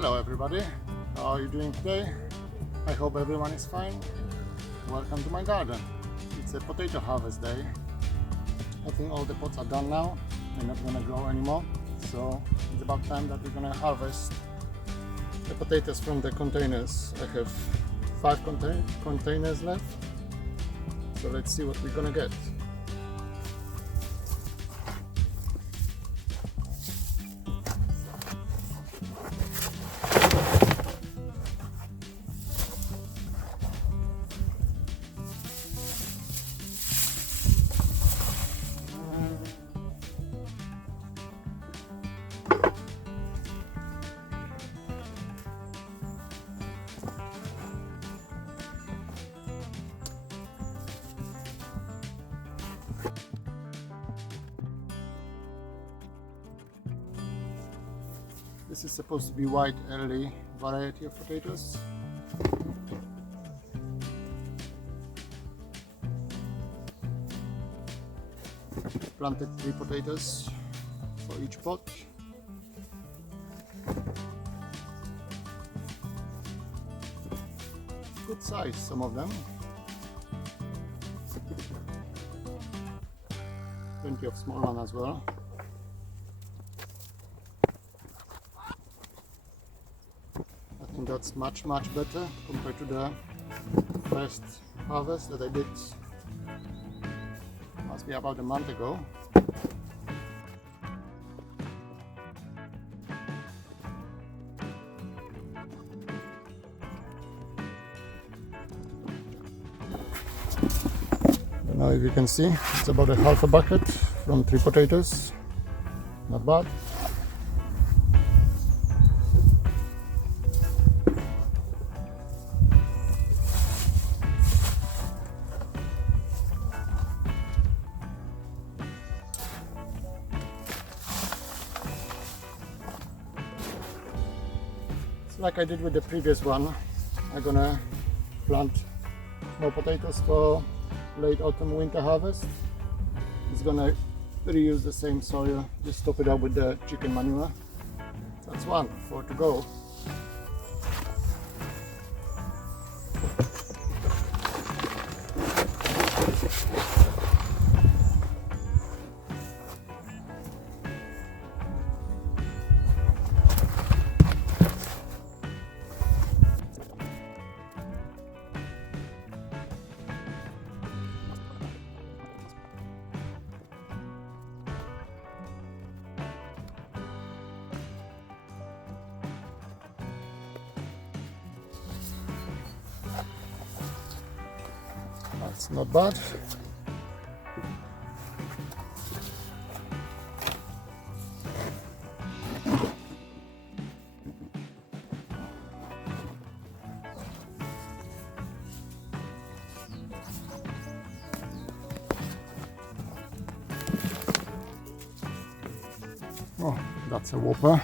Hello everybody, how are you doing today? I hope everyone is fine. Welcome to my garden. It's a potato harvest day. I think all the pots are done now. They're not gonna grow anymore. So it's about time that we're gonna harvest the potatoes from the containers. I have 5 containers left. So let's see what we're gonna get. This is supposed to be white early variety of potatoes. Planted 3 potatoes for each pot. Good size, some of them. Plenty of small one as well. That's much better compared to the first harvest that I did, must be about a month ago. Now if you can see, it's about a half a bucket from 3 potatoes, not bad. Like I did with the previous one, I'm gonna plant more potatoes for late autumn winter harvest. It's gonna reuse the same soil, just top it up with the chicken manure. That's 4 to go. That's not bad. Oh, that's a whopper.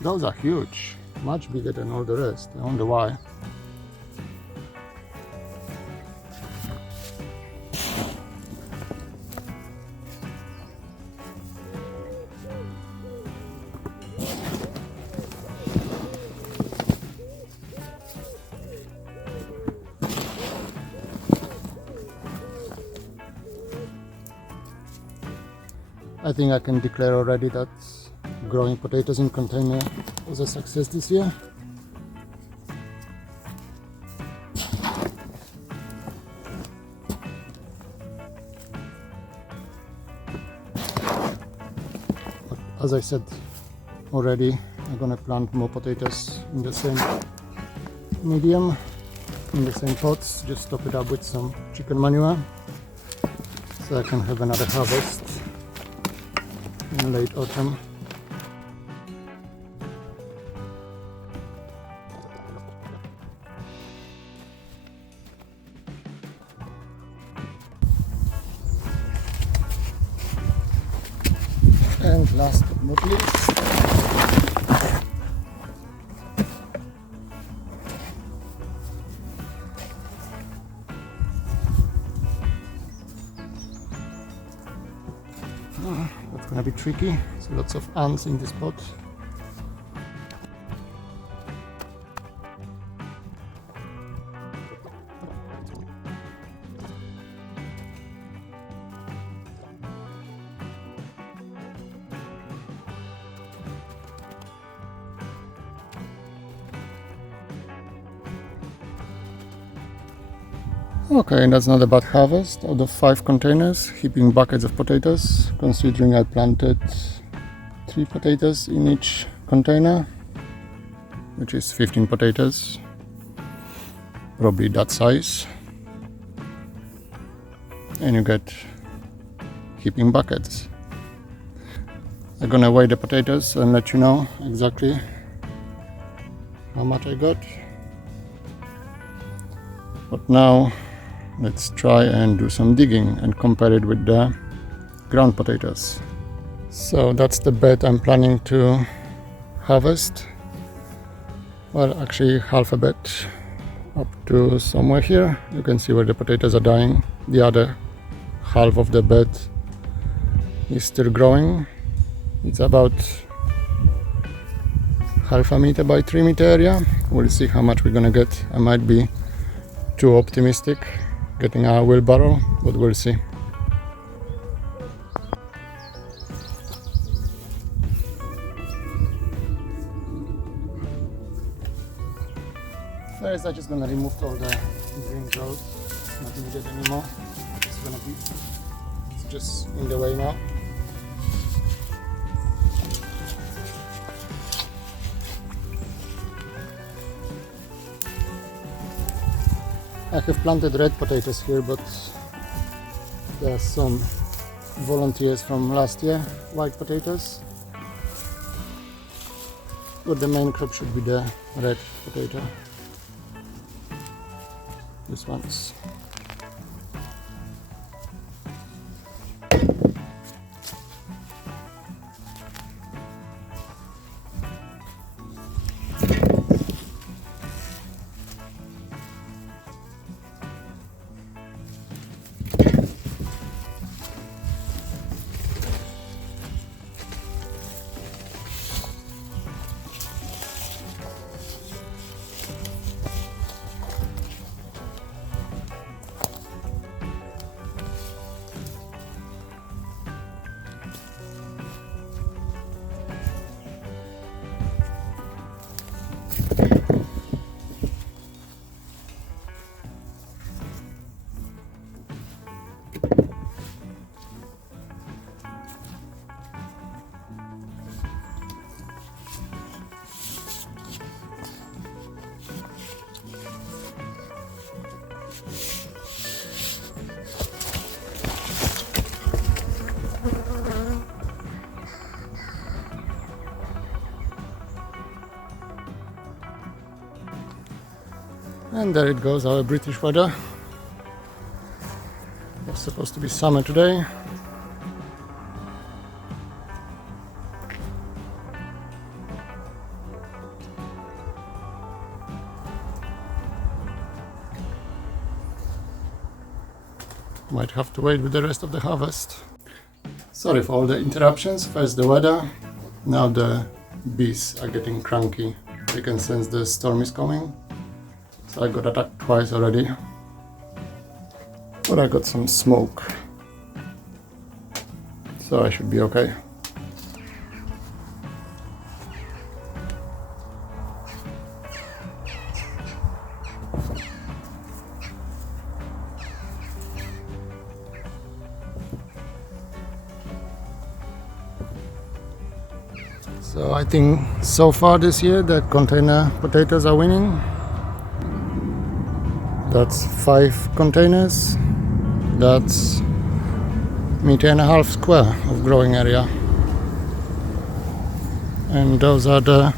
Those are huge, much bigger than all the rest. I wonder why. I think I can declare already that growing potatoes in container was a success this year. But as I said already, I'm gonna plant more potatoes in the same medium, in the same pots, just top it up with some chicken manure so I can have another harvest in late autumn. And last but not least, That's gonna be tricky. So lots of ants in this pot. Okay, that's not a bad harvest. Out of 5 containers, heaping buckets of potatoes, considering I planted 3 potatoes in each container, which is 15 potatoes, probably that size, and you get heaping buckets. I'm gonna weigh the potatoes and let you know exactly how much I got. But now let's try and do some digging and compare it with the ground potatoes. So that's the bed I'm planning to harvest. Well, actually half a bed up to somewhere here. You can see where the potatoes are dying. The other half of the bed is still growing. It's about half a meter by 3 meter area. We'll see how much we're gonna get. I might be too optimistic getting a wheelbarrow, but we'll see. First, I'm just gonna remove all the green growth. It's not needed anymore. It's just in the way now. I have planted red potatoes here, but there are some volunteers from last year, white potatoes. But the main crop should be the red potato. This one's. And there it goes, our British weather. It's supposed to be summer today. Might have to wait with the rest of the harvest. Sorry for all the interruptions. First the weather, now the bees are getting cranky. They can sense the storm is coming. So I got attacked twice already. But I got some smoke. So I should be okay. So I think so far this year the container potatoes are winning. That's 5 containers. That's 1.5 meters square of growing area. And those are the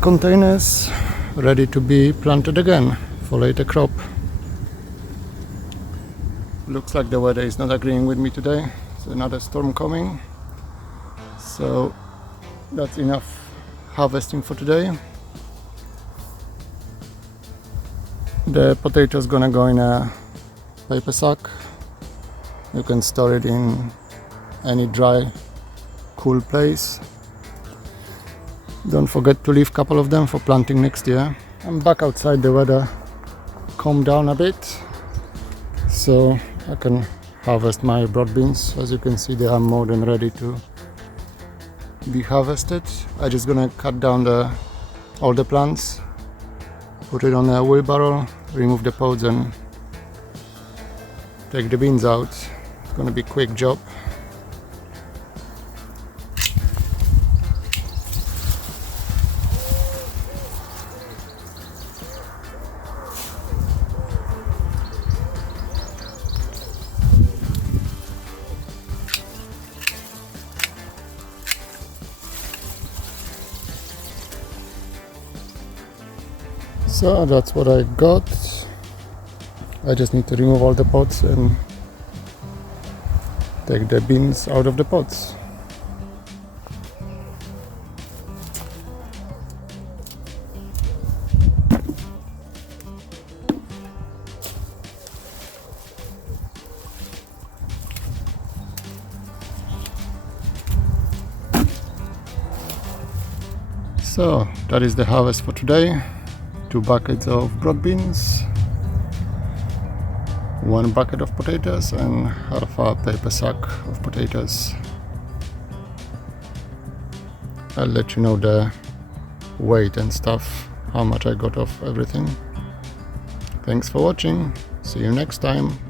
containers ready to be planted again for later crop. Looks like the weather is not agreeing with me today. There's another storm coming. So that's enough harvesting for today. The potato is gonna go in a paper sack. You can store it in any dry, cool place. Don't forget to leave a couple of them for planting next year. I'm back outside, the weather calmed down a bit, so I can harvest my broad beans. As you can see, they are more than ready to be harvested. I'm just gonna cut down all the plants, put it on a wheelbarrow, remove the pods and take the beans out. It's gonna be a quick job. So that's what I got. I just need to remove all the pods and take the beans out of the pods. So that is the harvest for today. 2 buckets of broad beans, 1 bucket of potatoes and half a paper sack of potatoes. I'll let you know the weight and stuff, how much I got of everything. Thanks for watching. See you next time.